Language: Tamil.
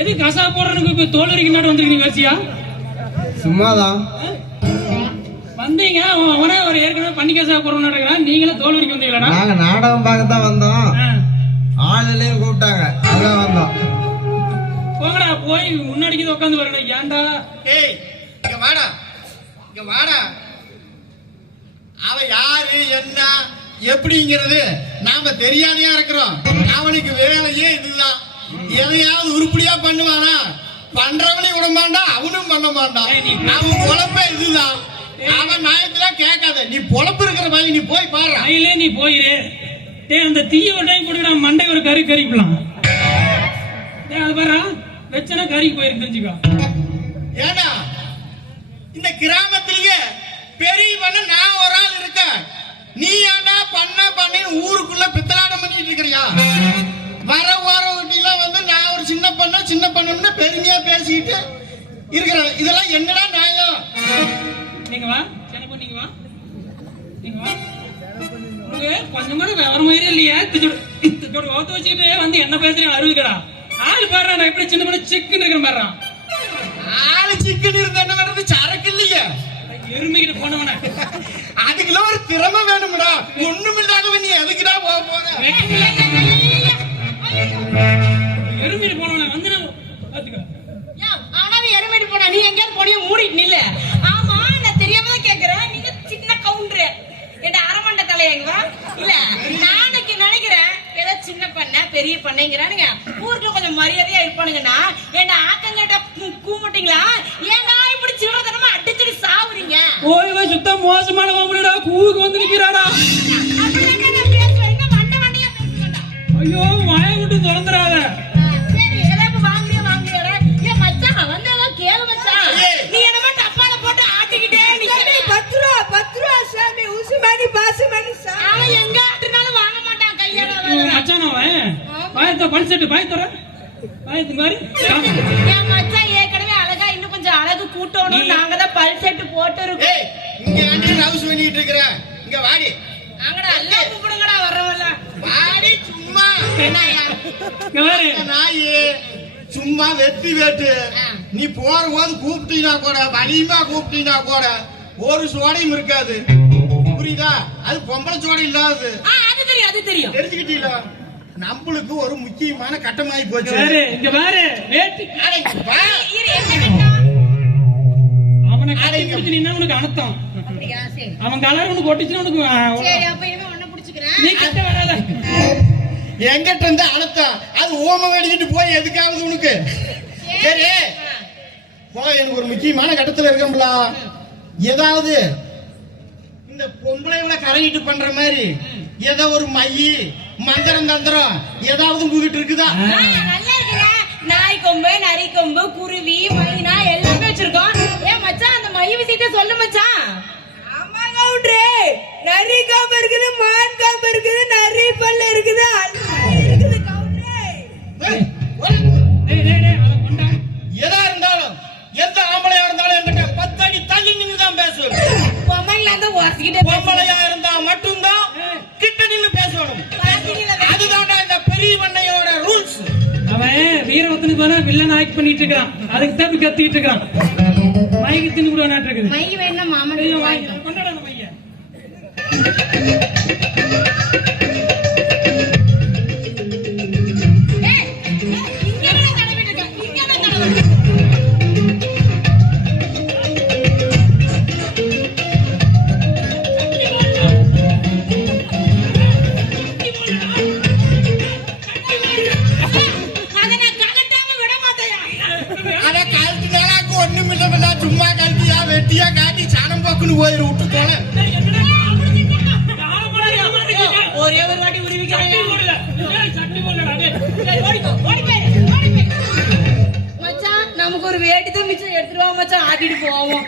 எது கசா போடுறதுக்கு இப்ப தோல் வரைக்கும் நாட்டு வந்திருக்கீங்க வரிசையா? சும்மாதான் வந்தீங்க. அவன் அவனே ஒரு ஏற்கனவே பண்ணி கசா போடுறோம் தோல் வரைக்கும் வந்தீங்களாடா? நாங்க நாடகம் பார்க்க தான் வந்தோம். ஆளுலையும் கூப்பிட்டாங்க. அதான் வந்தோம். போங்கடா போய் முன்னாடிக்கு உட்காந்து வரணும் ஏன்டா? ஏய் இங்க வாடா. இங்க வாடா. அவ யாரு என்ன? எப்படிங்கிறது நாம தெரியாதையா இருக்கிறோம். அவனுக்கு வேலையே இதுதான். எதையாவது உருப்படியா பண்ணுவானா? பண்றவனையும் விட மாட்டான் அவனும் பண்ண மாட்டான். அவன் பொழப்பே இதுதான். அவன் நாயத்துல கேட்காத நீ பொழப்பு இருக்கிற மாதிரி நீ போய் பாரு. கையிலே நீ போயிரு டேய் அந்த தீய ஒரு டைம் போட்டுக்கிற மண்டை ஒரு கறி கறிக்கலாம். டேய் அது பாரு வச்சனா கறி போயிருக்கு தெரிஞ்சுக்கோ. ஏடா இந்த கிராமத்திலேயே பெரிய பண்ண நான் ஒரு ஆள் இருக்கேன். நீ ஏன்டா பண்ண பண்ணி ஊருக்குள்ள பித்தலாட்டம் பண்ணிட்டு இருக்கிறியா? வர ஓர வீட்டுலாம் வந்து நான் ஒரு சின்ன பண்ண சின்ன பண்ணணும்னு பெருமையா பேசிக்கிட்டு இருக்கிறேன். இதெல்லாம் என்னடா நியாயம்? நீங்க வா பொண்ணு நீங்க வா. நீங்க வா. கொஞ்சம் கூட விவரமே இல்லையா. இத்தோட ஓத்து வச்சுக்கிட்டு வந்து என்ன பேசுறீங்க அறுபதுக்கடா? ஆள் பாரு நான் எப்படி சின்ன பொண்ணு சிக்குன்னு இருக்கிற மாதிரி ஆளு சிக்கன் இருந்த என்ன வேறது சரக்கு இல்லையே. எருமைக்கிட்டு போனவன. அதுக்கெல்லாம் ஒரு திறமை வேணும்டா. ஒண்ணும் இல்லாதவன் நீ எதுக்குடா போக போற? எருமையிட்டு போனவன வந்து நான் பாத்துக்கோ அவனாவது எருமைட்டு போனா நீ எங்கேயாவது போனியோ? மூடிட்டு நில்ல. ஆமா நான் தெரியாம தான் கேக்குறேன். நீங்க சின்ன கவுண்டரு. என்ன அரமண்ட தலையங்க இல்ல நாளைக்கு நினைக்கிறேன் ஏதோ சின்ன பண்ண பெரிய பண்ணைங்கிறானுங்க. ஊருக்குள்ள கொஞ்சம் மரியாதையா இருப்பானுங்கன்னா என்ன ஆக்கங்கட்ட கூப்பிட்டீங்களா? ஏன்னா ஓய்வா சுத்தம் மோசமான மாமனிடா கூவுக்கு வந்து நிக்கிறாடா ஐயோ வாய விட்டு திறந்துடாத சரி எதாவது வாங்குறியா ஏன் மச்சான் மச்சான் போட்டு ஆட்டிக்கிட்டே அவன் எங்க ஆட்டுனாலும் வாங்க மாட்டான் கையால கூட்டணும். நாங்க தான் பல் செட்டு போட்டு இருக்கோம் ஏய் இங்க ஆண்டி ஹவுஸ் பண்ணிட்டு இருக்கிற? இங்க வாடி. நாங்கடா எல்லாம் கூப்பிடுங்கடா வர்றவல்ல வாடி சும்மா. பாரு. நாயி. சும்மா வெட்டி வேட்டு. நீ போற போது கூப்பிட்டீங்கன்னா கூட வலியமா கூப்பிட்டீங்கன்னா கூட ஒரு சோடையும் இருக்காது. புரியுதா? அது பொம்பளை சோடை இல்லாதது. ஆ, அது தெரியும் அது தெரியும். தெரிஞ்சுக்கிட்டீங்களா? நம்மளுக்கு ஒரு முக்கியமான கட்டமாயி போச்சு. இங்க பாரு. சரி. அவன் கலர் உனக்கு ஒட்டிச்சுன்னா உனக்கு நீ கிட்ட வராத எங்கிட்ட இருந்து அழுத்தம். அது ஓம வேடிக்கிட்டு போய் எதுக்காவது உனக்கு? சரி. போ எனக்கு ஒரு முக்கியமான கட்டத்துல இருக்கோம்ல ஏதாவது இந்த பொம்பளைகளை கரையிட்டு பண்ற மாதிரி ஏதோ ஒரு மையி மந்திரம் தந்திரம் ஏதாவது உங்ககிட்ட இருக்குதா? நாய் கொம்பு நரி கொம்பு குருவி மைனா எல்லாமே வச்சிருக்கோம். விஷயத்த சொல்லு மச்சான். ஆமா கவுண்டரே நரி காம்பு இருக்குது மான் காம்பு இருக்குது நரி பல்லு இருக்குது இருக்குது கவுண்டரே எதா இருந்தாலும் எந்த ஆம்பளையா இருந்தாலும் என்கிட்ட பத்து அடி தள்ளி நின்று தான் பேசுவேன் பொம்மைங்கள இருந்து உரசிக்கிட்டே பொம்பளையா இருந்தா மட்டும்தான் கிட்ட நின்னு பேசணும். அதுதான்டா இந்த பெரிய பண்ணையோட ரூல்ஸ். அவன் வீரவத்தனுக்கு வேணா வில்லன் ஆக்ட் பண்ணிட்டு இருக்கான். அதுக்கு தான் கத்திட்டு இருக்கான். மைக்கு தின்னு கூட நாட்டு இருக்குது மை வேணா மாமன் வாங்கி கொண்டாட மைய அத ஒண்ணும் இல்ல சும்மா வெட்டியா காட்டி சாணம் போக்குன்னு போயிரு விட்டு போல ஒரே ஒரு வாட்டி மச்சான் நமக்கு ஒரு வேட்டி தான் மிச்சம் எடுத்துட்டு வா மச்சான் ஆட்டிட்டு போவோம்